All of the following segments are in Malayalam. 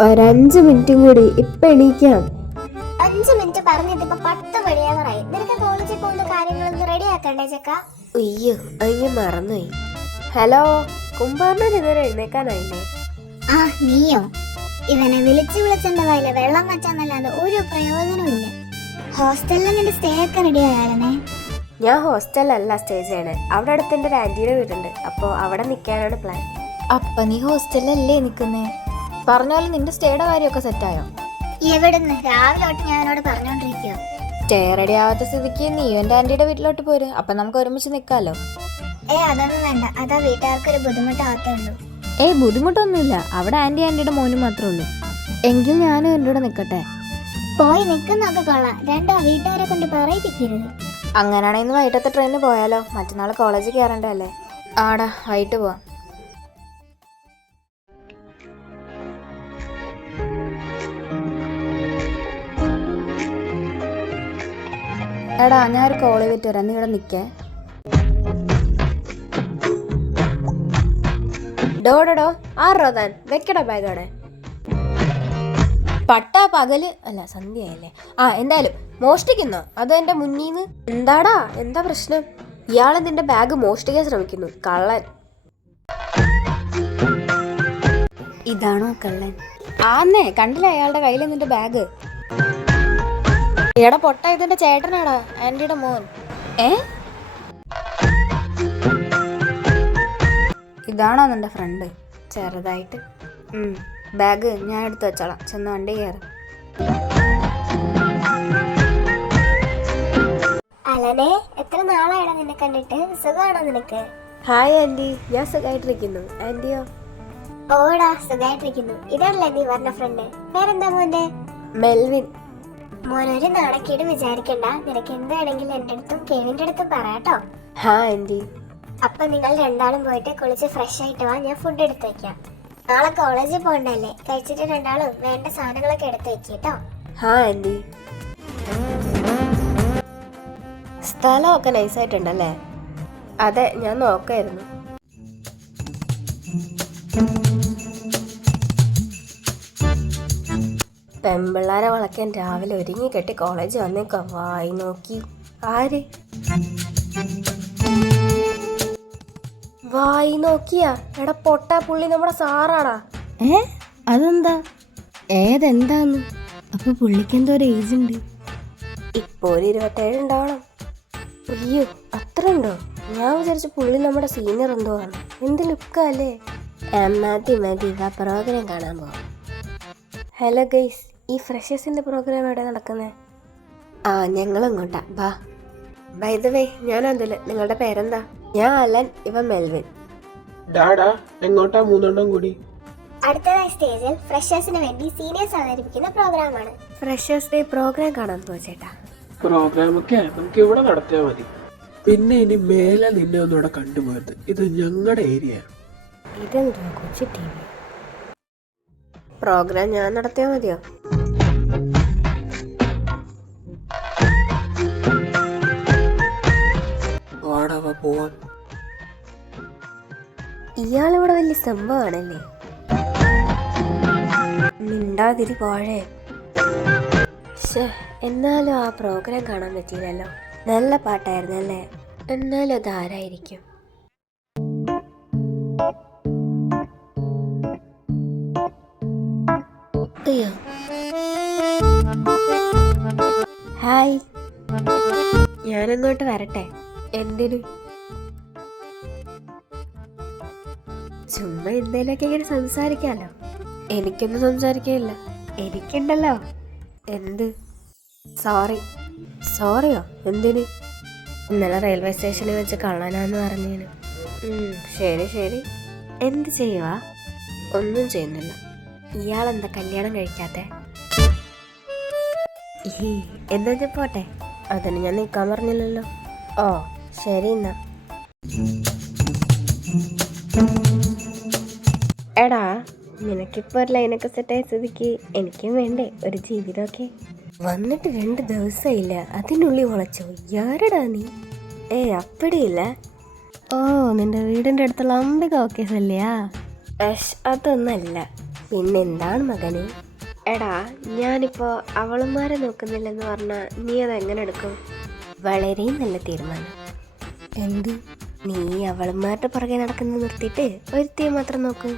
ഒരു 5 മിനിറ്റും കൂടി, ഇപ്പൊ എണീക്കാം. 5 മിനിറ്റ് പറഞ്ഞിട്ട് ഇപ്പൊ 10 മണിയാവറായി. നിനക്ക് കോളേജിൽ പോകുന്ന കാര്യങ്ങളൊന്നും റെഡി ആക്കണ്ടേ ചെക്ക? അയ്യോ, അയ്യോ മറന്നുപോയി. ഹലോ, കുമ്പാറിന് ഇതുവരെ എഴുന്നേക്കാനായില്ലേ? ആ നീയോ? ഇവനെ വിളിച്ചെന്റെ വയല വെള്ളം വെച്ചാന്നല്ലാതെ ഒരു പ്രയോജനമില്ല. ഹോസ്റ്റലിൽ നിന്റെ സ്റ്റേ ഒക്കെ റെഡി ആയാലേ? ഞാൻ ഹോസ്റ്റലല്ല സ്റ്റേ ചെയ്യണേ. അവിടെ അടുത്ത് എൻ്റെ ഒരു ആൻറ്റിയുടെ വീടുണ്ട്. അപ്പോൾ അവിടെ നിൽക്കാനാണ് പ്ലാൻ. അപ്പൊ നീ ഹോസ്റ്റലിലല്ലേ നിൽക്കുന്നേ? പറഞ്ഞാലും നിന്റെ സ്റ്റേയുടെ കാര്യമൊക്കെ സെറ്റായോ? എവിടുന്ന്? രാവിലെ തൊട്ട് ഞാനോട് പറഞ്ഞോണ്ടിരിക്കുക. സ്റ്റേ റെഡി ആവാത്ത സ്ഥിതിക്ക് നീ എൻ്റെ ആന്റിയുടെ വീട്ടിലോട്ട് പോര്. അപ്പൊ നമുക്ക് ഒരുമിച്ച് നിൽക്കാലോ. അതൊന്നും വേണ്ട. അതാ വീട്ടുകാർക്കൊരു ബുദ്ധിമുട്ടാകത്തേ ഉള്ളൂ. ബുദ്ധിമുട്ടൊന്നുമില്ല. അവിടെ ആന്റിയുടെ മോനും മാത്രമേ ഉള്ളൂ. എങ്കിൽ ഞാനും എൻ്റെ കൂടെ നിൽക്കട്ടെ. പോയി നിൽക്കുന്നൊക്കെ കൊള്ളാം. രണ്ടോ വീട്ടുകാരെ കൊണ്ട് പറയിപ്പിക്കരുത്. അങ്ങനെയാണെങ്കിൽ ഇന്ന് വൈകിട്ടത്തെ ട്രെയിനിന് പോയാലോ? മറ്റന്നാൾ കോളേജിൽ കയറേണ്ടതല്ലേ? ആടാ, വൈകിട്ട് പോവാം. എടാ, ഞാനൊരു കോൾ ചെയ്തിട്ട് വരാം. നീ ഇവിടെ നിൽക്കേ. ഡോടോ ആറോ താൻ വെക്കടാ ബാഗോടെ. പട്ടാ പകല് അല്ല, സന്ധ്യയല്ലേ? എന്തായാലും മോഷ്ടിക്കുന്നോ അതോ എൻ്റെ മുന്നീന്ന്? എന്താടാ, എന്താ പ്രശ്നം? ഇയാള് നിന്റെ ബാഗ് മോഷ്ടിക്കാൻ ശ്രമിക്കുന്നു, കള്ളൻ. ഇതാണോ കള്ളൻ? ആന്നേ, കണ്ടില്ല അയാളുടെ കയ്യിൽ നിന്റെ ബാഗ്? എടാ പൊട്ട, ഇതെന്റെ ചേട്ടനാടാ, ആന്റിയുടെ മോൻ. ഇതാണോ നിന്റെ ഫ്രണ്ട്? ചെറുതായിട്ട്. ബാഗ് ഞാൻ എടുത്ത് വെച്ചോളാം. ചെന്ന് വണ്ടി കയറി. അലനെ, എത്ര നാളായിടാ നിന്നെ കണ്ടിട്ട്? സുഖമാണോ നിനക്ക്? ഹായ് ആൻറ്റി, ഞാൻ സുഖമായിട്ടിരിക്കുന്നു. ആൻറ്റിയോ? ഓടാ, സുഖമായിട്ടിരിക്കുന്നു. ഇതാണല്ലേ നീ പറഞ്ഞ ഫ്രണ്ട്? പേരെന്താ മോന്റെ? മെൽവിൻ. മോനൊരു നാണക്കേട് വിചാരിക്കണ്ട. നിനക്ക് എന്താണെങ്കിലും എൻ്റെ അടുത്തും കെവിന്റെ അടുത്തും പറയാട്ടോ. ഹാ ആൻറ്റി. അപ്പൊ നിങ്ങൾ രണ്ടാളും പോയിട്ട് കുളിച്ച് ഫ്രഷ് ആയിട്ട് വാ. ഞാൻ ഫുഡ് എടുത്ത് വെക്കാം. നാളെ കോളേജിൽ പോകണ്ടല്ലേ? കഴിച്ചിട്ട് രണ്ടാളും വേണ്ട സാധനങ്ങളൊക്കെ എടുത്ത് വെക്കട്ടോ. ഹാ ആൻറ്റി. സ്ഥലമൊക്കെ നൈസായിട്ടുണ്ടല്ലേ? അതെ, ഞാൻ നോക്കായിരുന്നു. പെമ്പിള്ളാരെ വളയ്ക്കാൻ രാവിലെ ഒരുങ്ങി കെട്ടി കോളേജിൽ വന്നേക്കാം. വായി നോക്കി. ആര് വായി നോക്കിയാ? എടാ പൊട്ടാ, പുള്ളി നമ്മുടെ സാറാടാ. അതെന്താ? ഏതെന്താന്ന്? അപ്പൊ പുള്ളിക്ക് എന്തോ ഒരു ഏജ് ഉണ്ട്. ഇപ്പൊ ഒരു 27 ഉണ്ടാവണം. അയ്യോ, അത്ര ഉണ്ടോ? ഞാൻ വിചാരിച്ചു പുള്ളി നമ്മുടെ സീനിയർ എന്തോ ആണ്. എന്ത് ലുക്കല്ലേ? മതി മതി, ആ പ്രോഗ്രാം കാണാൻ പോവാം. ഹലോ ഗൈസ്, ഈ ഫ്രഷേഴ്സിന്റെ പ്രോഗ്രാം എവിടെ നടക്കുന്നത്? ഞങ്ങളിങ്ങോട്ടാ, ബാ. ബൈ ദ വേ, ഞാൻ അതില്. നിങ്ങളുടെ പേരെന്താ? ഞാൻ അലൻ, ഇവ മെൽവിൻ. ഡാഡാ, എങ്ങോട്ടാ മൂന്നെണ്ണം കൂടി? അടുത്തതായി സ്റ്റേജിൽ ഫ്രഷേഴ്സിന് വേണ്ടി സീനിയേഴ്സ് അവതരിപ്പിക്കുന്ന പ്രോഗ്രാമാണ്. ഫ്രഷേഴ്സ് ഡേ പ്രോഗ്രാം കാണാൻ പോവാ ചേട്ടാ. പ്രോഗ്രാമൊക്കെ നമുക്ക് ഇവിടെ നടത്തിയാൽ മതി. പിന്നെ ഇനി മേലെ നിന്നെ ഒന്നും ഇവിടെ കണ്ടുപോയത്. ഇത് ഞങ്ങളുടെ ഏരിയ. ഇതെന്തോ കൊച്ചു ടി വി. പ്രോഗ്രാം ഞാൻ നടത്തിയാൽ മതിയോ? വാടാവാ പോവാൻ. ഇയാളിവിടെ വലിയ സംഭവമാണല്ലേ. മിണ്ടാതിരി പോഴേ. എന്നാലും ആ പ്രോഗ്രാം കാണാൻ പറ്റിയില്ലല്ലോ. നല്ല പാട്ടായിരുന്നല്ലേ. എന്നാലും അതാരായിരിക്കും? അയ്യോ, ഹായ്. ഞാനങ്ങോട്ട് വരട്ടെ? എന്തിനു? ചുമ്മാ എന്തേലൊക്കെ ഇങ്ങനെ സംസാരിക്കാലോ. എനിക്കൊന്നും സംസാരിക്കില്ല. എനിക്കുണ്ടല്ലോ. എന്ത്? സോറി. സോറിയോ? എന്തിന്? ഇന്നലെ റെയിൽവേ സ്റ്റേഷനിൽ വെച്ച് കള്ളനാന്ന് പറഞ്ഞേന്. ശരി ശരി. എന്ത് ചെയ്യുവാ? ഒന്നും ചെയ്യുന്നില്ല. ഇയാളെന്താ കല്യാണം കഴിക്കാത്തെ? എന്നാ ഞാൻ പോട്ടെ. അതിന് ഞാൻ നിൽക്കാൻ പറഞ്ഞില്ലല്ലോ. ഓ ശരി എന്നാ. എടാ, നിനക്കിപ്പോൾ ഒരു ലൈനൊക്കെ സെറ്റായ സ്ഥിതിക്ക് എനിക്കും വേണ്ടേ ഒരു ജീവിതമൊക്കെ? വന്നിട്ട് 2 ദിവസമില്ല, അതിനുള്ളിൽ മുളച്ചോ? യാരടാ നീ? അപ്പടിയില്ല. ഓ, നിന്റെ വീടിൻ്റെ അടുത്തുള്ള അംബിക ഓക്കേസ് അല്ലയാ? അതൊന്നല്ല. പിന്നെന്താണ് മകനെ? എടാ, ഞാനിപ്പോ അവളുമാരെ നോക്കുന്നില്ലെന്ന് പറഞ്ഞാൽ നീ അതെങ്ങനെ എടുക്കും? വളരെ നല്ല തീരുമാനം. എന്ത്? നീ അവളുമാരുടെ പുറകെ നടക്കുന്നത് നിർത്തിയിട്ട് ഒരുത്തിയെ മാത്രം നോക്കും.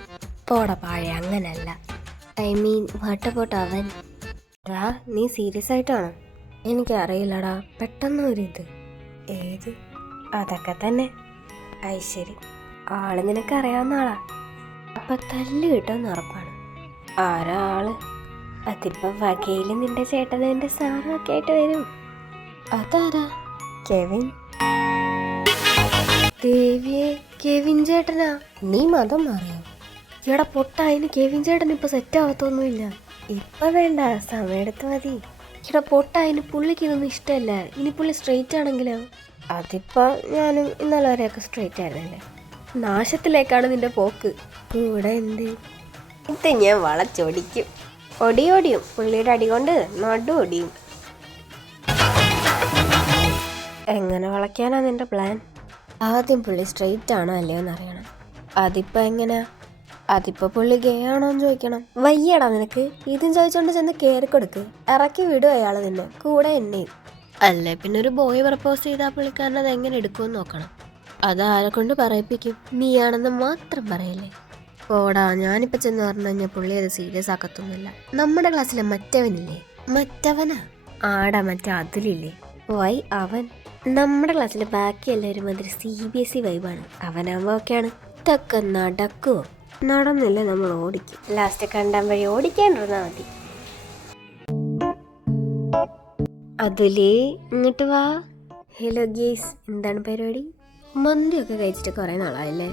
പോടാ പാഴെ, അങ്ങനല്ല. ഐ മീൻ വാട്ട് അബൌട്ട് അവൻ? എടാ, നീ സീരിയസ് ആയിട്ടാണോ? എനിക്കറിയില്ലടാ, പെട്ടെന്ന് ഒരിത്. ഏത്? അതൊക്കെ തന്നെ. ശരി, ആള് നിനക്ക് അറിയാവുന്ന ആളാ. അപ്പൊ തല്ല് കിട്ടുമെന്ന് ഉറപ്പാണ്. ആരാ ആള്? അതിപ്പോ വകയില് നിന്റെ ചേട്ടനും എന്റെ സാറും ഒക്കെ ആയിട്ട് വരും. അതാരാ? കെവിൻ. ദേവിയെ, കെവിൻ ചേട്ടനാ? നീ മതം മാറിയോ? ഇവിടെ പൊട്ട, അതിന് കെവിൻ ചേട്ടൻ ഇപ്പൊ സെറ്റ് ആവത്തൊന്നുമില്ല. ഇപ്പൊ വേണ്ട, സമയമെടുത്ത് മതി. ഇവിടെ പൊട്ട, അതിന് പുള്ളിക്ക് ഇതൊന്നും ഇഷ്ടമല്ല. ഇനി പുള്ളി സ്ട്രെയിറ്റ് ആണെങ്കിലോ? അതിപ്പോ ഞാനും ഇന്നലെ വരെയൊക്കെ സ്ട്രെയിറ്റ് ആയിരുന്നല്ലേ. നാശത്തിലേക്കാണ് നിന്റെ പോക്ക്. കൂടെ എന്ത്? ഇത് ഞാൻ വളച്ചൊടിക്കും. ഒടിയും പുള്ളിയുടെ അടി കൊണ്ട് നടു ഒടിയും. എങ്ങനെ വളയ്ക്കാനാ നിന്റെ പ്ലാൻ? ആദ്യം പുള്ളി സ്ട്രെയിറ്റ് ആണോ അല്ലയോ എന്നറിയണം. അതിപ്പോ എങ്ങനെയാ? അതിപ്പോ പുള്ളി ഗേ ആണോന്ന് ചോദിക്കണം. വയ്യടാ നിനക്ക്? ഇതും ചോദിച്ചോണ്ട് ചെന്ന് കയറിക്കൊടുക്ക്. ഇറക്കി വിടും അയാള് നിന്നെ, കൂടെ എന്നെയും. അല്ലേ പിന്നെ ഒരു ബോയ് പ്രപ്പോസ് ചെയ്താൽ പുള്ളിക്കാരൻ അത് എങ്ങനെ എടുക്കുമെന്ന് നോക്കണം. അതാരെ കൊണ്ട് പറയിപ്പിക്കും? നീയാണെന്ന് മാത്രം പറയല്ലേ. പോടാ, ഞാനിപ്പോൾ ചെന്ന് പറഞ്ഞു കഴിഞ്ഞാൽ പുള്ളി അത് സീരിയസ് ആക്കത്തൊന്നുമില്ല. നമ്മുടെ ക്ലാസ്സിലെ മറ്റവനില്ലേ? മറ്റവനാ? ആടാ, മറ്റേ അതിലില്ലേ? വൈ അവൻ? നമ്മുടെ ക്ലാസ്സിലെ ബാക്കി എല്ലാവരും മാതിരി CBSE വൈബാണ്. അവനാകുമ്പോ ഒക്കെയാണ്. ഇതൊക്കെ നടക്കുവോ? നടന്നില്ല നമ്മൾ ഓടിക്കും. ലാസ്റ്റ് കണ്ടാൻ വഴി ഓടിക്കാണ്ടിരുന്നാ മതി. അതുലേ, ഇങ്ങോട്ട് വാ. ഹലോ ഗേസ്, എന്താണ് പരിപാടി? മന്തിയൊക്കെ കഴിച്ചിട്ട് കുറേ നാളായല്ലേ?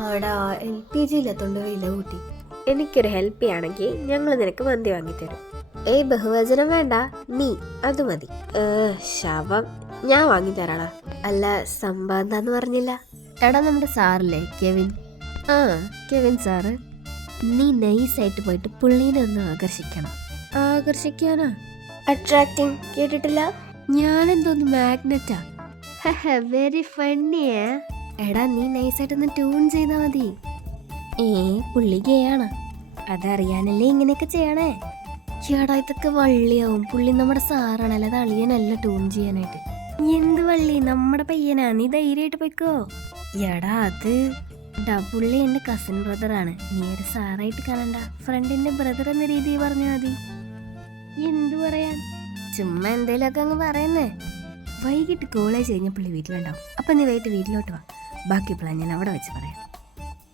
ആടാ, LPG-യിലെത്തോണ്ട് വില കൂട്ടി. എനിക്കൊരു ഹെൽപ്പ് ചെയ്യണമെങ്കിൽ ഞങ്ങൾ നിനക്ക് മന്തി വാങ്ങിത്തരും. ബഹുവചനം വേണ്ട, നീ അത് മതി. ശവം, ഞാൻ വാങ്ങിത്തരാടാ. അല്ല, സംഭവം എന്താന്ന് പറഞ്ഞില്ല. എടാ, നമ്മുടെ സാറില്ലേ കെവിൻ? Kevin sir. നീ നൈസായിട്ട് പോയിട്ട് പുള്ളീനെ ഒന്ന് ആകർഷിക്കണം. ആകർഷിക്കാനാ? അട്രാക്റ്റിംഗ് കേട്ടിട്ടില്ല? ഞാനെന്തോന്ന് മാഗ്നറ്റാ? വെരി ഫണ്ണിയേ. എടാ, നീ നൈസായിട്ടൊന്ന് ട്യൂൺ ചെയ്താൽ മതി. പുള്ളി ഗേ ആണ്, അതറിയാനല്ലേ ഇങ്ങനെയൊക്കെ ചെയ്യണേ. ചേടാ, ഇതൊക്കെ വള്ളിയാവും. പുള്ളി നമ്മുടെ സാറാണല്ലേ, അത് അളിയനല്ല ട്യൂൺ ചെയ്യാനായിട്ട്. എന്ത് വള്ളി? നമ്മുടെ പയ്യനാ, നീ ധൈര്യമായിട്ട് പോയിക്കോ. എടാ, അത് പുള്ളി എൻ്റെ കസിൻ ബ്രദറാണ്. നീ ഒരു സാറായിട്ട് കാണണ്ട, ഫ്രണ്ടിന്റെ ബ്രദർ എന്ന രീതിയിൽ പറഞ്ഞാൽ മതി. എന്തു പറയാൻ, ചുമ്മാ എന്തേലുമൊക്കെ അങ്ങ് പറയുന്നേ. വൈകിട്ട് കോളേജ് കഴിഞ്ഞ പുള്ളി വീട്ടിലുണ്ടാവും. അപ്പം നീ വൈകിട്ട് വീട്ടിലോട്ട് വാ. ബാക്കി പ്ലാൻ ഞാൻ അവിടെ വെച്ച് പറയാം.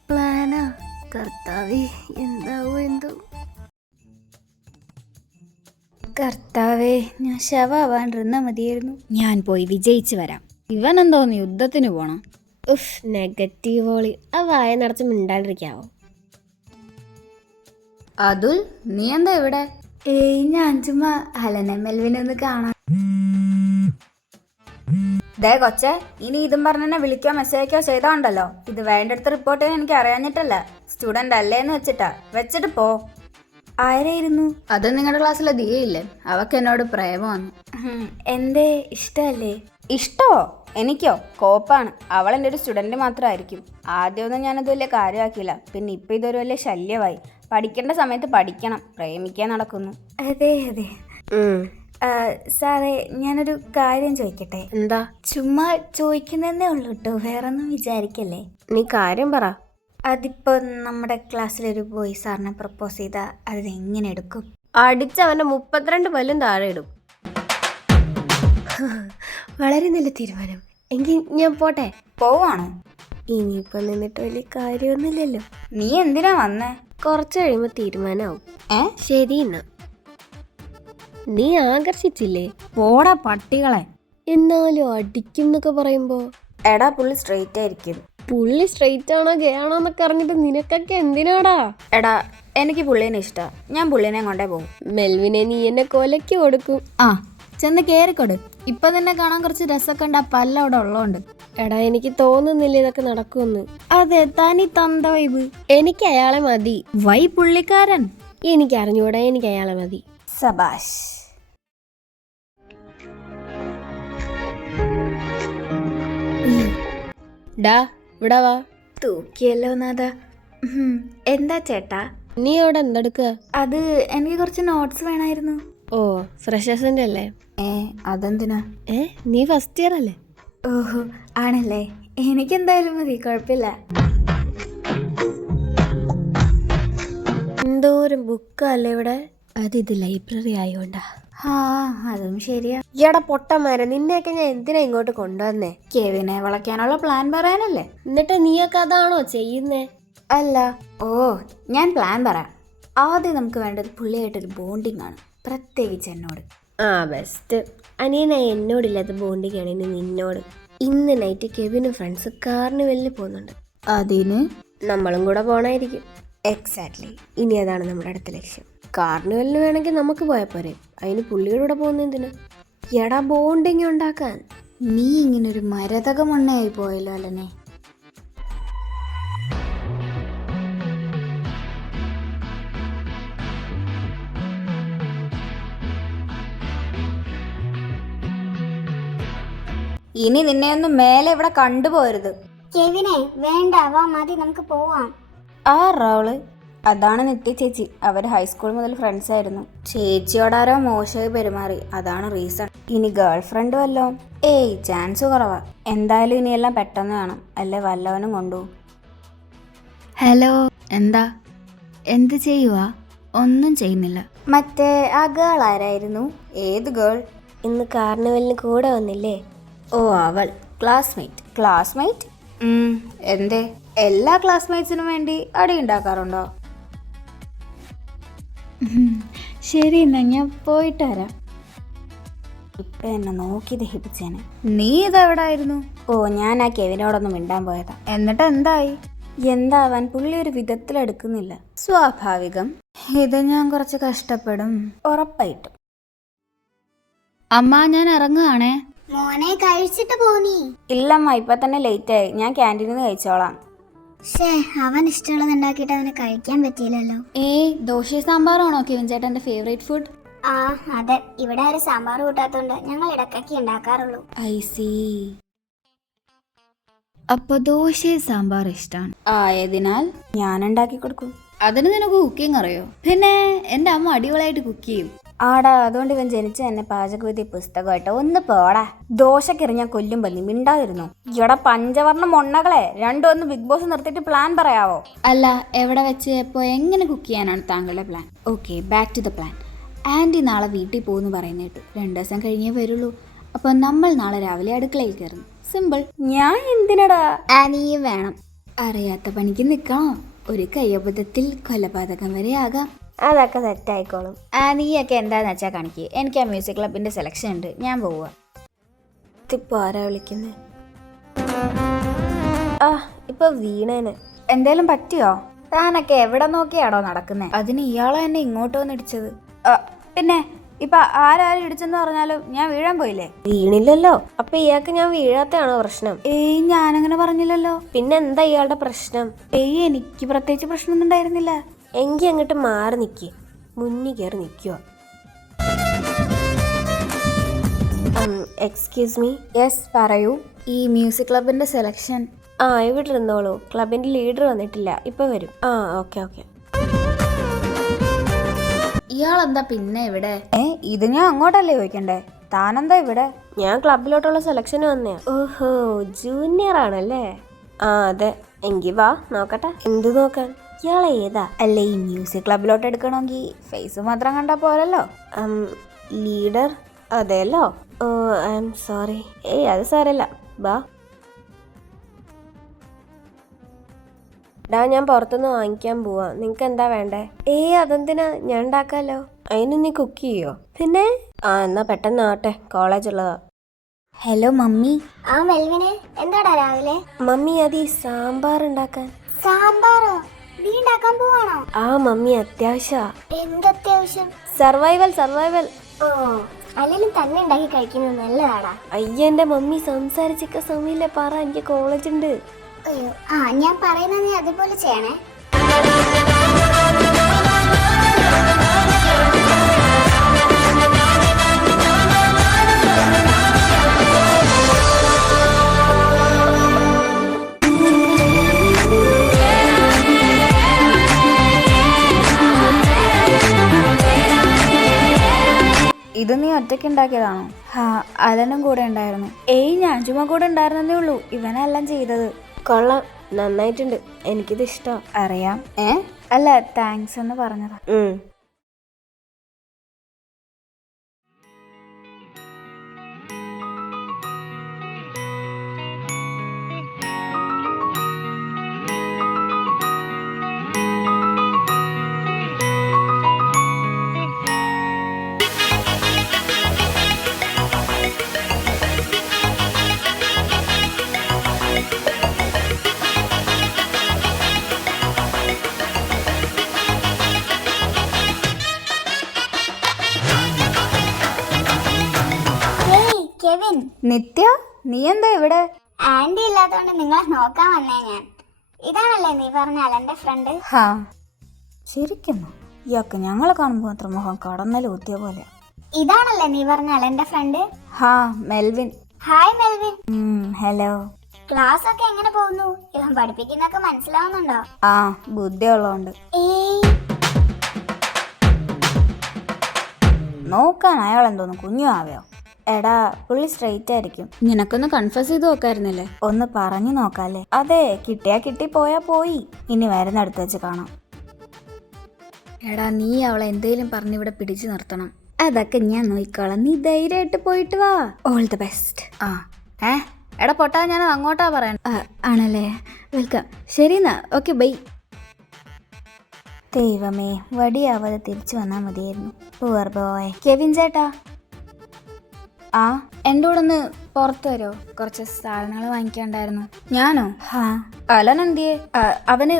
പ്ലാനാ? കർത്താവേ, എന്താവോ എന്തോ. കർത്താവേ, ഞാൻ ശവാവാണ്ടിരുന്നാ മതിയായിരുന്നു. ഞാൻ പോയി വിജയിച്ചു വരാം. ഇവനെന്തോന്ന് യുദ്ധത്തിന് പോണം? നെഗറ്റീവ് ഓളി. ആ വായ നിറച്ച് മിണ്ടാണ്ടിരിക്കാവോ? അതുൽ, നീ എന്താ ഇവിടെ? ഞാൻ ചുമ്മാ ഹലനെ മെൽവിനെ ഒന്ന് കാണാൻ. ദേ കൊച്ചേ, ഇനി ഇതും പറഞ്ഞെന്നെ വിളിക്കോ മെസ്സേജോ ചെയ്തോണ്ടല്ലോ. ഇത് വേണ്ടടുത്ത് റിപ്പോർട്ട് ചെയ്യാൻ എനിക്ക് അറിയാഞ്ഞിട്ടല്ല, സ്റ്റുഡന്റ് അല്ലേന്ന് വെച്ചിട്ട് പോ. ആരായിരുന്നു അത്? നിങ്ങളുടെ ക്ലാസ്സിലെ ദിയയില്ലേ, അവക്ക് എന്നോട് പ്രേമമാണ്. എന്തേ, ഇഷ്ടമല്ലേ? ഇഷ്ടമോ? എനിക്കോ? കോപ്പാണ്. അവൾ എൻ്റെ ഒരു സ്റ്റുഡൻറ്റ് മാത്രമായിരിക്കും. ആദ്യമൊന്നും ഞാനത് വലിയ കാര്യമാക്കിയില്ല, പിന്നെ ഇപ്പം ഇതൊരു വലിയ ശല്യമായി. പഠിക്കേണ്ട സമയത്ത് പഠിക്കണം, പ്രേമിക്കാൻ നടക്കുന്നു. അതെ അതെ. സാറേ, ഞാനൊരു കാര്യം ചോദിക്കട്ടെ? എന്താ? ചുമ്മാ ചോദിക്കുന്നതേ ഉള്ളൂ കേട്ടോ, വേറൊന്നും വിചാരിക്കല്ലേ. നീ കാര്യം പറ. അതിപ്പോൾ നമ്മുടെ ക്ലാസ്സിലൊരു ബോയ് സാറിനെ പ്രപ്പോസ് ചെയ്താൽ അതെങ്ങനെ എടുക്കും? അടിച്ചവന്റെ 32 പല്ലും താഴെ ഇടും. വളരെ നല്ല തീരുമാനം. എങ്കിൽ ഞാൻ പോട്ടെ. പോവാണോ? ഇനിയിപ്പൊ നിന്നിട്ട് വലിയ കാര്യമൊന്നുമില്ലല്ലോ. നീ എന്തിനാ വന്നേ? കുറച്ച് കഴിയുമ്പോ തീരുമാനമാവും. ശരി, എന്നാ നീ ആകർഷിച്ചില്ലേ? പോടാ പട്ടികളെ. എന്നാലും അടിക്കും എന്നൊക്കെ പറയുമ്പോ. എടാ, പുള്ളി സ്ട്രെയിറ്റ് ആയിരിക്കും. പുള്ളി സ്ട്രെയിറ്റ് ആണോ ഗേ ആണോ എന്നൊക്കെ അറിഞ്ഞിട്ട് നിനക്കൊക്കെ എന്തിനാടാ? എടാ, എനിക്ക് പുള്ളീനെ ഇഷ്ടാ, ഞാൻ പുള്ളീനെ കൊണ്ടേ പോകും. മെൽവിനെ നീ എന്നെ കൊലയ്ക്ക് കൊടുക്കും. ചെന്ന് കേറിക്കൊടു. ഇപ്പൊ തന്നെ കാണാൻ കുറച്ച് രസമൊക്കെ ഉണ്ട്, ആ പല്ല അവിടെ ഉള്ളതുകൊണ്ട്. എടാ, എനിക്ക് തോന്നുന്നില്ല ഇതൊക്കെ നടക്കുമെന്ന്. അതെ, തനി തന്ത വൈബ്. എനിക്ക് അയാളെ മതി. വൈ പുള്ളിക്കാരൻ? എനിക്ക് അറിഞ്ഞൂടാ, എനിക്ക് അയാളെ മതി. സബാഷ്. ഡാ, ഇവിടെ വാ. തൂക്കിയല്ലോ നാഥ. എന്താ ചേട്ടാ? നീ അവിടെ എന്തെടുക്കുക? അത് എനിക്ക് കുറച്ച് നോട്ട്സ് വേണമായിരുന്നു. ഓ, ഫ്രഷേഴ്സിന്റെ അല്ലേ? അതെന്തിനാ? നീ ഫസ്റ്റ് ഇയർ അല്ലേ? ഓഹോ, ആണല്ലേ. എനിക്കെന്തായാലും മതി, കുഴപ്പമില്ല. എന്തോരം ബുക്കല്ലേ ഇവിടെ. ഇത് ലൈബ്രറി ആയോണ്ടാ. ആ, അതും ശരിയാ. ഈയടെ പൊട്ടന്മാരെ, നിന്നെയൊക്കെ ഞാൻ എന്തിനാ ഇങ്ങോട്ട് കൊണ്ടുവന്നേ? കെവിനെ വളയ്ക്കാനുള്ള പ്ലാൻ പറയാനല്ലേ? എന്നിട്ട് നീയൊക്കെ അതാണോ ചെയ്യുന്നേ? അല്ല. ഓ, ഞാൻ പ്ലാൻ പറയാം. ആദ്യം നമുക്ക് വേണ്ടത് പുള്ളിയായിട്ടൊരു ബോണ്ടിങ് ആണ്, പ്രത്യേകിച്ച് എന്നോട്. ബെസ്റ്റ്. അനിയനാ എന്നോടില്ലാത്ത ബോണ്ടിങ് ആണ് ഇനി നിന്നോട്. ഇന്ന് നൈറ്റ് കെവിനും ഫ്രണ്ട്സ് കാർണിവലിന് പോകുന്നുണ്ട്. അതിന് നമ്മളും കൂടെ പോണായിരിക്കും. എക്സാക്ട്ലി. ഇനി അതാണ് നമ്മുടെ അടുത്ത ലക്ഷ്യം. കാർണിവലിന് വേണമെങ്കിൽ നമുക്ക് പോയാൽ പോരെ, അതിന് പുള്ളിയുടെ കൂടെ പോകുന്ന എന്തിനാ? എടാ, ബോണ്ടിങ് ഉണ്ടാക്കാൻ. നീ ഇങ്ങനൊരു മരതക മണ്ണയായി പോയല്ലോ അല്ലേ? ഇനി നിന്നെയൊന്നും മേലെ ഇവിടെ കണ്ടുപോരുത്. കെവിനെ വേണ്ട, വാ മതി, നമുക്ക് പോവാം. ആ റോള് അതാണ് നിത്യ ചേച്ചി. അവർ ഹൈസ്കൂൾ മുതൽ ഫ്രണ്ട്സ് ആയിരുന്നു. ചേച്ചിയോടാരോ മോശമായി പെരുമാറി, അതാണ് റീസൺ. ഇനി ഗേൾ ഫ്രണ്ട് വല്ലോ? ഏയ്, ചാൻസ് കുറവാ. എന്തായാലും ഇനിയെല്ലാം പെട്ടെന്ന് വേണം, അല്ലേ വല്ലവനും കൊണ്ടുപോകും. ഹലോ, എന്താ? എന്ത് ചെയ്യുവാ? ഒന്നും ചെയ്യുന്നില്ല. മറ്റേ ആ ഗേൾ ആരായിരുന്നു? ഏത് ഗേൾ? ഇന്ന് കാർണിവലിന് കൂടെ വന്നില്ലേ? ഓ, അവൾ. ക്ലാസ്മേറ്റ്? ക്ലാസ്മേറ്റ്? എന്തേ? എല്ലാ ക്ലാസ്മേറ്റ്സിനും വേണ്ടി അടി ഉണ്ടാക്കാറുണ്ടോ? ശരി, എന്നാ ഞാൻ പോയിട്ട് വരാം. ഇപ്പൊ എന്നെ നോക്കി ദഹിപ്പിച്ചേനെ. നീ ഇതെവിടായിരുന്നു? ഓ, ഞാൻ ആ കെവിനോടൊന്നും മിണ്ടാൻ പോയതാ. എന്നിട്ട് എന്തായി? എന്താവാൻ, പുള്ളി ഒരു വിധത്തിലെടുക്കുന്നില്ല. സ്വാഭാവികം. ഇത് ഞാൻ കുറച്ച് കഷ്ടപ്പെടും, ഉറപ്പായിട്ടും. അമ്മ, ഞാൻ ഇറങ്ങുകയാണേ. മോനെ കഴിച്ചിട്ട് പോന്നീ? ഇല്ലമ്മ, ഇപ്പൊ തന്നെ ലേറ്റ് ആയി. ഞാൻ ക്യാൻറ്റീനിൽ നിന്ന് കഴിച്ചോളാം. അവൻ ഇഷ്ടമുള്ളത് ഉണ്ടാക്കിയിട്ട് അവന് കഴിക്കാൻ പറ്റിയില്ലല്ലോ. ദോശ സാമ്പാറാണോ കെവിൻ ചേട്ടന്റെ ഫേവറേറ്റ് ഫുഡ്? ആ, അതെ. ഇവിടെ ആരും സാമ്പാർ കൂട്ടാത്തോണ്ട് ഞങ്ങൾ ഇടയ്ക്കൊക്കെ ഉണ്ടാക്കാറുള്ളൂ. I see. അപ്പൊ ദോശ സാമ്പാർ ഇഷ്ടമാണ് ആയതിനാൽ ഞാൻ ഉണ്ടാക്കി കൊടുക്കും. അതിന് നിനക്ക് കുക്കിംഗ് അറിയോ? പിന്നെ എന്റെ അമ്മ അടിപൊളിയായിട്ട് കുക്ക് ചെയ്യും. ആടാ, അതുകൊണ്ട് ഇവൻ ജനിച്ച എന്നെ പാചകവിധി പുസ്തകമായിട്ട് ഒന്ന് പോടാ. ദോശക്കെറി ഞാൻ കൊല്ലും പല്ലി, മിണ്ടായിരുന്നു. ഇവിടെ പഞ്ചവർണ്ണ മൊണ്ണകളെ രണ്ടും ഒന്ന് ബിഗ് ബോസ് നിർത്തിയിട്ട് പ്ലാൻ പറയാവോ? അല്ല, എവിടെ വെച്ച് എപ്പോ എങ്ങനെ കുക്ക് ചെയ്യാനാണ് താങ്കളുടെ plan? Okay, back to the plan. Aunty നാളെ വീട്ടിൽ പോകുന്നു പറയുന്ന കേട്ടു. 2 ദിവസം കഴിഞ്ഞേ വരുള്ളൂ. അപ്പൊ നമ്മൾ നാളെ രാവിലെ അടുക്കളയിൽ കയറുന്നു. സിമ്പിൾ. ഞാൻ എന്തിനടാ? ആനിയും വേണം. അറിയാത്ത പണിക്ക് നിൽക്കണോ? ഒരു കയ്യബദ്ധത്തിൽ കൊലപാതകം വരെ ആകാം. അതൊക്കെ സെറ്റായിക്കോളും. നീയൊക്കെ എന്താന്ന് വെച്ചാൽ കാണിക്ക്. എനിക്ക് ആ മ്യൂസിക് ക്ലബിന്റെ സെലക്ഷൻ ഉണ്ട്, ഞാൻ പോവാ. ഇപ്പൊ ആരാ വിളിക്കുന്നേ? ഇപ്പൊ വീണേനെ. എന്തേലും പറ്റിയോ? താനൊക്കെ എവിടെ നോക്കിയാടോ നടക്കുന്നേ? അതിന് ഇയാളെ എന്നെ ഇങ്ങോട്ട് വന്നിടിച്ചത്. പിന്നെ ഇപ്പൊ ആരാരും ഇടിച്ചെന്ന് പറഞ്ഞാലും ഞാൻ വീഴാൻ പോയില്ലേ? വീണില്ലല്ലോ. അപ്പൊ ഇയാൾക്ക് ഞാൻ വീഴാത്തയാണോ പ്രശ്നം? ഞാനങ്ങനെ പറഞ്ഞില്ലല്ലോ. പിന്നെ എന്താ ഇയാളുടെ പ്രശ്നം? എനിക്ക് പ്രത്യേകിച്ച് പ്രശ്നമൊന്നും ഉണ്ടായിരുന്നില്ല. എങ്കി അങ്ങോട്ട് മാറി നിക്ക്, മുന്നിൽ കയറി നിൽക്കുക. Excuse me. യെസ്, പറയൂ. ഈ മ്യൂസിക് ക്ലബിന്റെ സെലക്ഷൻ. ഇവിടെ ഇരുന്നോളൂ. ക്ലബിന്റെ ലീഡർ വന്നിട്ടില്ല, ഇപ്പൊ വരും. Okay okay. ഇയാളെന്താ പിന്നെ ഇവിടെ? ഇത് ഞാൻ അങ്ങോട്ടല്ലേ ചോദിക്കണ്ടേ? താനെന്താ ഇവിടെ? ഞാൻ ക്ലബിലോട്ടുള്ള സെലക്ഷന് വന്നേ. ഓഹോ, ജൂനിയർ ആണല്ലേ? അതെ. എങ്കി വാ, നോക്കട്ടെ. എന്ത് നോക്കാൻ? ഇയാളെ ഏതാ? അല്ല, ഈ മ്യൂസിക് ക്ലബിലോട്ട് എടുക്കണമെങ്കിൽ ഫേസ് മാത്രം കണ്ടാ പോരല്ലോ. ലീഡർ? അതെല്ലോ. ഓ, ഐ എം സോറി. അത് സാരല്ല, ബാ. ഞാൻ പുറത്തുനിന്ന് വാങ്ങിക്കാൻ പോവാ. നിങ്ങക്ക് എന്താ വേണ്ടേ? അതെന്തിനാ, ഞാൻ ഉണ്ടാക്കാലോ. അതിന് നീ കുക്ക് ചെയ്യോ? പിന്നെ എന്നാ പെട്ടെന്ന് ആട്ടെ, കോളേജ് ഉള്ളതാ. Hello mummy. മെൽവിനെ, എന്താടാ രാവിലെ? മമ്മി, അത് ഈ സാമ്പാർ ഉണ്ടാക്കാൻ. സാമ്പാറോ? നീ ഉണ്ടാക്കാൻ പോവാണോ? മമ്മി, അത്യാവശ്യ. എന്തത്യാവശ്യം? സർവൈവൽ. ഓ, അല്ലെങ്കിൽ തന്നെ ഉണ്ടാക്കി കഴിക്കുന്നത് നല്ലതാടാ. എന്റെ മമ്മി, സംസാരിച്ചിക്ക സമയല്ലേ, പറ. എനിക്ക് കോളേജ് ഉണ്ട്. അയ്യോ, ഞാൻ പറയുന്നത് നീ അതുപോലെ ചെയ്യണേ. ഇത് നീ ഒറ്റയ്ക്ക് ഉണ്ടാക്കിയതാണോ? ഹാ, അലനും കൂടെ ഉണ്ടായിരുന്നു. ഏയ്, ഞാൻ ചുമ്മാ കൂടെ ഉണ്ടായിരുന്നേ ഉള്ളൂ. ഇവനെല്ലാം ചെയ്തത്. കൊള്ളാം, നന്നായിട്ടുണ്ട്. എനിക്കിത് ഇഷ്ടം. അറിയാം. അല്ല, താങ്ക്സ് എന്ന് പറഞ്ഞതാ. ഹേയ് കെവിൻ, നിത്യ, നീ എന്താ ഇവിടെ? ആന്റി ഇല്ലാത്തോണ്ട് നിങ്ങളെ നോക്കാൻ വന്നേ ഞാൻ. ഇതാണല്ലേ നീ പറഞ്ഞ അലന്റെ ഫ്രണ്ട്? ഹാ, ശരിക്കുന്നു. ഇയാൾക്ക് ഞങ്ങളെ കാണുമ്പോൾ മാത്രം മുഖം കടന്നൽ ഊത്തിയ പോലെ. ഇതാണല്ലേ നീ പറഞ്ഞ അലന്റെ ഫ്രണ്ട്? ഹാ, Melvin. Hi Melvin. Hello. Class ഒക്കെ എങ്ങനെ പോകുന്നു? ഇവൻ പഠിപ്പിക്കുന്നൊക്കെ മനസ്സിലാവുന്നുണ്ടോ? ആ, ബുദ്ധിയുള്ളതുകൊണ്ട്. നോക്കാൻ അയാൾ എന്തോന്നു കുഞ്ഞു ആവയോ? എടാ, പുള്ളി സ്ട്രെയിറ്റ് ആയിരിക്കും. നിനക്കൊന്ന് കൺഫ്യൂസ് ചെയ്ത് നോക്കായിരുന്നില്ലേ? ഒന്ന് പറഞ്ഞു നോക്കാല്ലേ? അതെ, കിട്ടിയാ കിട്ടി, പോയാ പോയി. ഇനി വരുന്നടുത്ത് വെച്ച് കാണാം. എടാ, നീ അവളെ എന്തേലും പറഞ്ഞ് ഇവിടെ പിടിച്ചു നിർത്തണം. അതൊക്കെ ഞാൻ നോക്കിക്കോളാം. നീ ധൈര്യമായിട്ട് പോയിട്ട് വാ. All the best. എടാ പൊട്ടാ, ഞാൻ അങ്ങോട്ടാ പറയാൻ. ആണല്ലേ, വെൽക്കം. ശരി എന്നാ, ഓക്കെ, ബൈ. ദൈവമേ, വടിയാവാതെ തിരിച്ചു വന്നാൽ മതിയായിരുന്നു. Poor boy. കെവിൻ ചേട്ടാ. ആ, എൻ്റെ കൂടെ ഒന്ന് പുറത്ത് വരുമോ? കുറച്ച് സാധനങ്ങൾ വാങ്ങിക്കാണ്ടായിരുന്നു. ഞാനോ? ഹാ. അലൻ എന്തിയേ? അവന്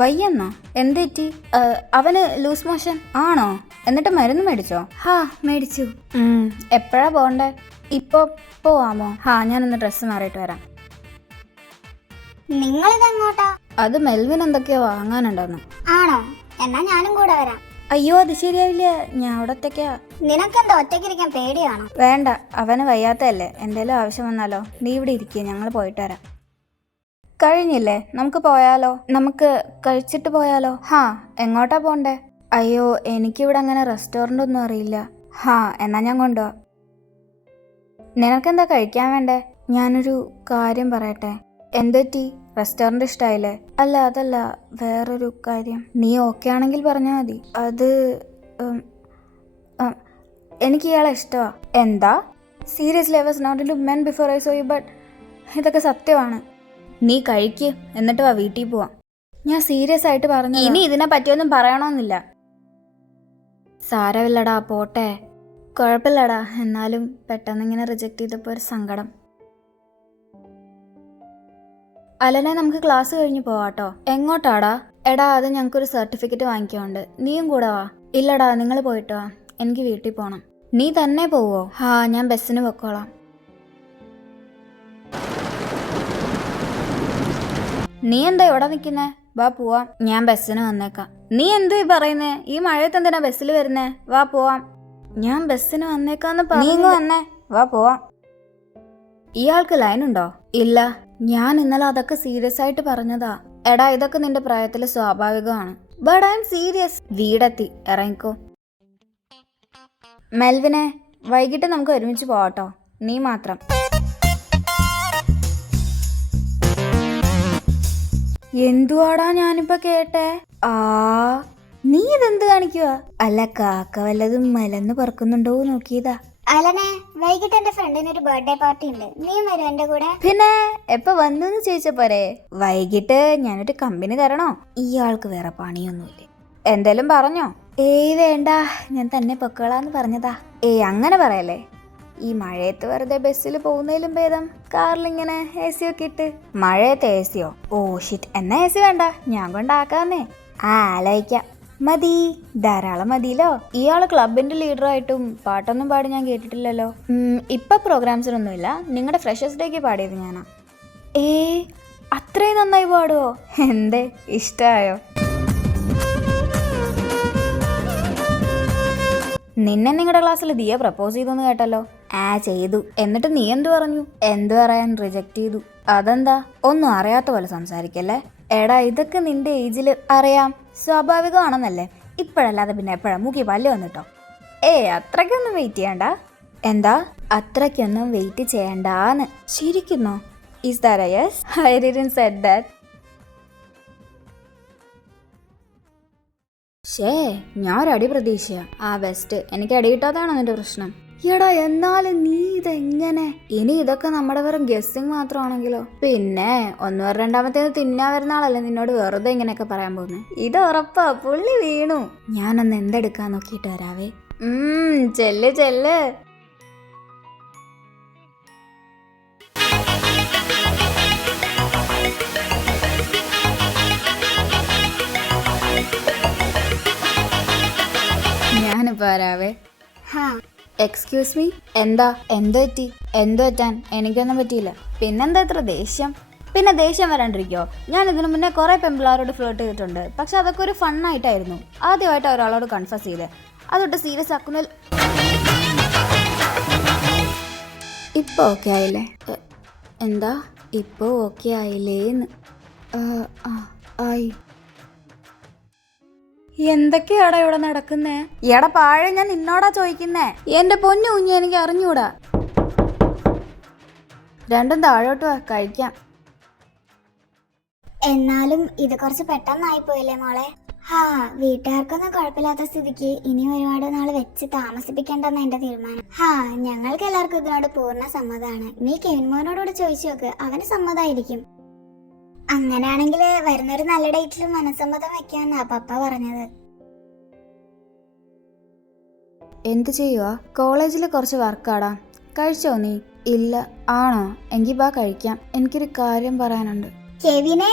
വയ്യെന്നോ? എന്തെറ്റി? അവന് ലൂസ് മോഷൻ ആണോ? എന്നിട്ട് മരുന്ന് മേടിച്ചോ? ഹാ, മേടിച്ചു. എപ്പോഴാ പോണ്ടേ? ഇപ്പൊ പോവാമോ? ഹാ, ഞാനൊന്ന് ഡ്രസ്സ് മാറിയിട്ട് വരാം. നിങ്ങളിതെങ്ങോട്ടാ? അത് മെൽവിൻ എന്തൊക്കെയോ വാങ്ങാനുണ്ടെന്ന്. ആണോ? എന്നാ ഞാനും കൂടെ വരാം. അയ്യോ, അത് ശരിയാവില്ല. ഞാൻ അവിടെ ഒറ്റയ്ക്കാ. നിനക്കെന്താ ഒറ്റയ്ക്കിരിക്കാൻ പേടിയാണോ? വേണ്ട, അവന് വയ്യാത്തല്ലേ. എന്തേലും ആവശ്യം വന്നാലോ? നീ ഇവിടെ ഇരിക്കുക, ഞങ്ങൾ പോയിട്ട് വരാം. കഴിഞ്ഞില്ലേ? നമുക്ക് പോയാലോ? നമുക്ക് കഴിച്ചിട്ട് പോയാലോ? ഹാ, എങ്ങോട്ടാ പോണ്ടേ? അയ്യോ, എനിക്കിവിടെ അങ്ങനെ റെസ്റ്റോറൻ്റ് ഒന്നും അറിയില്ല. ഹാ, എന്നാ ഞാൻ കൊണ്ടുപോവാം. നിനക്കെന്താ കഴിക്കാൻ വേണ്ടേ? ഞാനൊരു കാര്യം പറയട്ടെ. എന്തെറ്റി? റെസ്റ്റോറൻറ്റ് ഇഷ്ടമായില്ലേ? അല്ല, അതല്ല, വേറൊരു കാര്യം. നീ ഓക്കെ ആണെങ്കിൽ പറഞ്ഞാൽ മതി. അത് എനിക്ക് ഇയാളെ ഇഷ്ടമാണ്. എന്താ? Seriously, I was not into men before I saw you, but ഇതൊക്കെ സത്യമാണ്. നീ കഴിക്ക്, എന്നിട്ട് വാ, വീട്ടിൽ പോവാം. ഞാൻ സീരിയസ് ആയിട്ട് പറഞ്ഞു. ഇനി ഇതിനെ പറ്റിയൊന്നും പറയണമെന്നില്ല. സാരമില്ലടാ, പോട്ടെ. കുഴപ്പമില്ലടാ, എന്നാലും പെട്ടെന്ന് ഇങ്ങനെ റിജക്റ്റ് ചെയ്തപ്പോൾ ഒരു സങ്കടം. അലനെ, നമുക്ക് ക്ലാസ് കഴിഞ്ഞ് പോവാട്ടോ. എങ്ങോട്ടാടാ? എടാ, അത് ഞങ്ങൾക്കൊരു സർട്ടിഫിക്കറ്റ് വാങ്ങിക്കാനുണ്ട്. നീയും കൂടെ വാ. ഇല്ലടാ, നിങ്ങൾ പോയിട്ട് വാ, എനിക്ക് വീട്ടിൽ പോകണം. നീ തന്നെ പോവോ? ഹാ, ഞാൻ ബസ്സിന് പൊക്കോളാം. നീ എന്താ ഇവിടെ നിൽക്കുന്നേ? വാ പോവാം. ഞാൻ ബസ്സിന് വന്നേക്കാം. നീ എന്തു ഈ പറയുന്നേ? ഈ മഴയത്ത് എന്തിനാ ബസ്സിൽ വരുന്നേ? വാ പോവാം. ഞാൻ ബസ്സിന് വന്നേക്കാന്ന് പറഞ്ഞു. വന്നേ, വാ പോവാം. ഇയാൾക്ക് ലൈനുണ്ടോ? ഇല്ല, ഞാൻ ഇന്നലെ അതൊക്കെ സീരിയസ് ആയിട്ട് പറഞ്ഞതാ. എടാ, ഇതൊക്കെ നിന്റെ പ്രായത്തിൽ സ്വാഭാവികമാണ്. But I am serious. വീടെത്തി, ഇറങ്ങിക്കോ. മെൽവിനെ, വൈകിട്ട് നമുക്ക് ഒരുമിച്ച് പോവാട്ടോ. നീ മാത്രം. എന്തുവാടാ ഞാനിപ്പോ കേട്ടെ? നീ ഇതെന്ത് കാണിക്കുക? അല്ല, കാക്ക വല്ലതും മലന്ന് പറക്കുന്നുണ്ടോ നോക്കിയതാ. അലനെ, വൈകിട്ട് എന്റെ ഫ്രണ്ടിന് ഒരു ബർത്ത്ഡേ പാർട്ടി ഉണ്ട്. നീയും വരും എന്റെ കൂടെ? പിന്നെ എപ്പോ വന്നു ചോദിച്ച പോരെ? വൈകിട്ട് ഞാനൊരു കമ്പനി തരണോ? ഇയാൾക്ക് വേറെ പണിയൊന്നുമില്ലേ? എന്തേലും പറഞ്ഞോ? ഏയ് വേണ്ട, ഞാൻ തന്നെ പൊക്കോളാന്ന് പറഞ്ഞതാ. ഏയ് അങ്ങനെ പറയല്ലേ. ഈ മഴയത്ത് വെറുതെ ബസ്സിൽ പോകുന്നതിലും ഭേദം കാറിലിങ്ങനെ AC ഒക്കെ ഇട്ട്. മഴയത്ത് AC യോ? ഓ ഷിറ്റ്, എന്നാ AC വേണ്ട, ഞാൻ കൊണ്ടാക്കാന്നേ. ആലോചിക്കാം. മതി, ധാരാളം മതിയല്ലോ. ഇയാള് ക്ലബിന്റെ ലീഡറായിട്ടും പാട്ടൊന്നും പാടി ഞാൻ കേട്ടിട്ടില്ലല്ലോ. ഇപ്പൊ പ്രോഗ്രാംസിനൊന്നുമില്ല. നിങ്ങളുടെ ഫ്രഷേഴ്സ് ഡേക്ക് പാടിയത് ഞാനാ. അത്രയും നന്നായി പാടുവോ? എന്തേ, ഇഷ്ടമായോ? നിന്നെ നിങ്ങളുടെ ക്ലാസ്സിൽ ദിയ പ്രപ്പോസ് ചെയ്തു കേട്ടല്ലോ. ചെയ്തു. എന്നിട്ട് നീ എന്തു പറഞ്ഞു? എന്തു പറയാൻ, റിജക്റ്റ് ചെയ്തു. അതെന്താ? ഒന്നും അറിയാത്ത പോലെ സംസാരിക്കല്ലേ. എടാ, ഇതൊക്കെ നിന്റെ ഏജിൽ അറിയാം, സ്വാഭാവികമാണെന്നല്ലേ. ഇപ്പോഴല്ലാതെ പിന്നെ എപ്പോഴാ? മൂക്കി പല്ല് വന്നിട്ടോ? അത്രയ്ക്കൊന്നും വെയിറ്റ് ചെയ്യണ്ട. എന്താ അത്രയ്ക്കൊന്നും വെയിറ്റ് ചെയ്യണ്ടാന്ന്? ശരിക്കുന്നോ? Is that a yes? I didn't said that. ഞാൻ ഒരു അടി പ്രതീക്ഷയാ. ബെസ്റ്റ്. എനിക്ക് അടി കിട്ടാത്തതാണോ നിന്റെ പ്രശ്നം? എടാ എന്നാലും നീ ഇതെങ്ങനെ? ഇനി ഇതൊക്കെ നമ്മുടെ വെറും ഗസ്സിങ് മാത്രമാണെങ്കിലോ? പിന്നെ രണ്ടാമത്തേത് തിന്നാൻ വരുന്ന ആളല്ലേ നിന്നോട് വെറുതെ ഇങ്ങനെയൊക്കെ പറയാൻ പോകുന്നത്. ഇത് ഉറപ്പാ, പുള്ളി വീണു. ഞാനൊന്ന് എന്തെടുക്കാൻ നോക്കിയിട്ട് വരാവേ. ചെല്ല് ചെല്ല്. ഞാനിപ്പോ വരാവേ. Excuse me. എന്താ പറ്റി? എന്തോ പറ്റാൻ? എനിക്കൊന്നും പറ്റിയില്ല. പിന്നെന്താ ഇത്ര ദേഷ്യം? പിന്നെ ദേഷ്യം വരാണ്ടിരിക്കോ? ഞാൻ ഇതിനു മുന്നേ കുറെ പെമ്പിളാരോട് ഫ്ലോട്ട് ചെയ്തിട്ടുണ്ട്. പക്ഷെ അതൊക്കെ ഒരു ഫണ്ണായിട്ടായിരുന്നു. ആദ്യമായിട്ട് ഒരാളോട് കൺഫസ് ചെയ്തേ. അതൊട്ട് സീരിയസ് ആക്കുന്ന. ഇപ്പൊ ഓക്കെ ആയില്ലേ? എന്താ ഇപ്പൊ ഓക്കെ ആയില്ലേന്ന്? ആയി. എന്തൊക്കെയാടാ ഇവിടെ നടക്കുന്നേ? എടാ പാഴ, ഞാൻ നിന്നോടാ ചോദിക്കുന്നേ. എന്റെ പൊന്നു കുഞ്ഞു, എനിക്ക് അറിഞ്ഞൂടാ. രണ്ടും താഴോട്ട് വാ, കഴിക്കാം. എന്നാലും ഇത് കുറച്ച് പെട്ടെന്നായി പോയില്ലേ മോളെ? വീട്ടുകാർക്കൊന്നും കുഴപ്പമില്ലാത്ത സ്ഥിതിക്ക് ഇനി ഒരുപാട് നാള് വെച്ച് താമസിപ്പിക്കേണ്ടെന്ന എന്റെ തീരുമാനം. ഞങ്ങൾക്ക് എല്ലാവർക്കും ഇതിനോട് പൂർണ്ണ സമ്മതമാണ്. നീ കെവിൻ മോനോട് ചോദിച്ചു നോക്ക്, അവന് സമ്മതമായിരിക്കും. അങ്ങനെയാണെങ്കിൽ വരുന്നൊരു നല്ല ഡേറ്റിൽ മനസ്സമ്മതം വെക്കാന്നാ പപ്പ പറഞ്ഞത്. എന്ത് ചെയ്യുവാ? കോളേജിൽ കുറച്ച് വർക്കാടാ. കഴിച്ചോ നീ? ഇല്ല. ആണോ? എങ്കിൽ ബാ കഴിക്കാം. എനിക്കൊരു കാര്യം പറയാനുണ്ട്. കെവിനെ?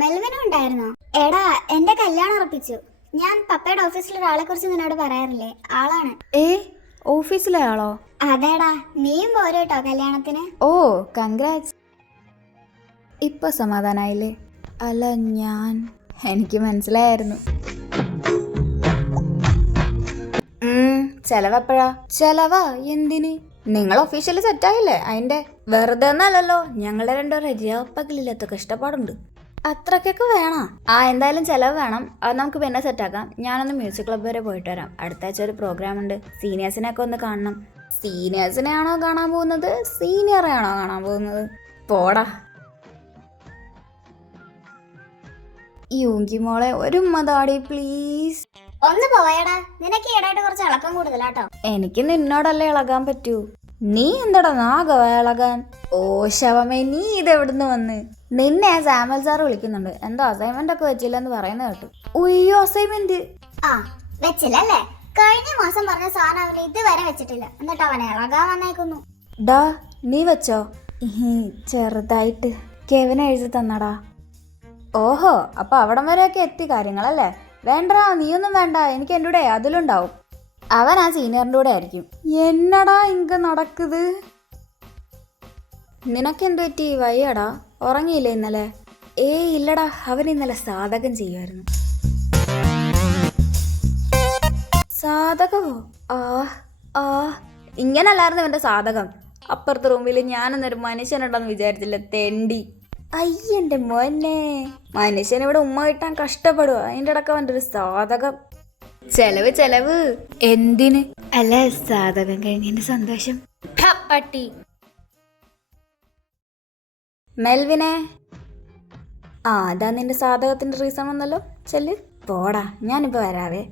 മെൽവിനും ഉണ്ടായിരുന്നോ? എടാ, എന്റെ കല്യാണം ഉറപ്പിച്ചു. ഞാൻ പപ്പയുടെ ഓഫീസിൽ ഒരാളെ കുറിച്ച് നിന്നോട് പറയാറില്ലേ, ആളാണ്. ഓഫീസിലെ ആളോ? അതേടാ, നീയും പോരും കേട്ടോ കല്യാണത്തിന്. കൺഗ്രാറ്റ്സ്. ഇപ്പൊ സമാധാനായില്ലേ? അല്ല, എനിക്ക് മനസ്സിലായിരുന്നു. ചെലവെപ്പോഴാ? ചെലവാ എന്തിന്? നിങ്ങൾ ഒഫീഷ്യലി സെറ്റായില്ലേ? അതിന്റെ വെറുതെ ഒന്നല്ലല്ലോ. ഞങ്ങളുടെ രണ്ടുപേരെ രാപ്പകലില്ലാത്ത കഷ്ടപ്പാടുണ്ട്. അത്രക്കൊക്കെ വേണോ? എന്തായാലും ചെലവ് വേണം. അത് നമുക്ക് പിന്നെ സെറ്റാക്കാം. ഞാനൊന്ന് മ്യൂസിക് ക്ലബ് വരെ പോയിട്ട് വരാം. അടുത്ത ആഴ്ച ഒരു പ്രോഗ്രാം ഉണ്ട്. സീനിയേഴ്സിനെയൊക്കെ ഒന്ന് കാണണം. സീനിയേഴ്സിനെ ആണോ കാണാൻ പോകുന്നത്? സീനിയറെ ആണോ കാണാൻ പോകുന്നത്? പോടാ. യൂങ്കി മോളെ, ഒരു മതാടി പ്ലീസ്. ഒന്ന് പോയടാ, നിനക്ക് ഈടായിട്ട് കുറച്ച് ഇളക്കം കൂടുതലാട്ടോ. എനിക്ക് നിന്നോടല്ലേ ഇളകാൻ പറ്റൂ. നീ എന്താടാ നാഗവ ഇളകാൻ? ശവമേ, നീ ഇതെവിടുന്ന് വന്ന്? നിന്നെ സാമൽ സാറ് വിളിക്കുന്നുണ്ട്. എന്തോ അസൈൻമെന്റ് ഒക്കെ വെച്ചില്ലെന്ന് പറയുന്ന കേട്ടു. ഉയ്യോ, അസൈൻമെന്റ് വെച്ചില്ലല്ലേ? കഴിഞ്ഞ മാസം പറഞ്ഞ സാധനം അവന് ഇതുവരെ വെച്ചിട്ടില്ല. എന്നിട്ട് അവനെ ഇളകാൻ വന്നേക്കുന്നു. ഡാ, നീ വെച്ചോ? ചെറുതായിട്ട് കെവിനെ എഴുതി തന്നടാ. ഓഹോ, അപ്പൊ അവിടം വരെയൊക്കെ എത്തി കാര്യങ്ങളല്ലേ? വേണ്ടടാ, നീയൊന്നും വേണ്ട. എനിക്ക് എൻ്റെ കൂടെ അതിലുണ്ടാവും. അവൻ സീനിയറിൻ്റെ കൂടെ ആയിരിക്കും. എന്നടാ ഇങ്ക നടക്കുത്? നിനക്കെന്തു പറ്റി? വയ്യടാ? ഉറങ്ങിയില്ലേ ഇന്നലെ? ഇല്ലടാ, അവൻ ഇന്നലെ സാധകം ചെയ്യുമായിരുന്നു. സാധകമോ? ഇങ്ങനല്ലായിരുന്നു ഇവന്റെ സാധകം. അപ്പുറത്തെ റൂമിൽ ഞാനെന്നൊരു മനുഷ്യനുണ്ടെന്ന് വിചാരിച്ചില്ല, തെണ്ടി. അയ്യന്റെ മോനെ, മനുഷ്യൻ ഇവിടെ ഉമ്മ കിട്ടാൻ കഷ്ടപ്പെടുക. അതിൻ്റെ ഇടയ്ക്ക് അവൻ്റെ ഒരു സാധകം. ചെലവ് എന്തിന്? അല്ല, സാധകം കഴിഞ്ഞതിന്റെ സന്തോഷം. പട്ടി. മെൽവിനെ, അതാ നിന്റെ സാധകത്തിന്റെ റീസൺ വന്നല്ലോ. ചെല്ല്. പോടാ, ഞാനിപ്പോ വരാവേ.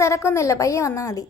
തിരക്കൊന്നുമില്ല, പയ്യെ വന്നാ മതി.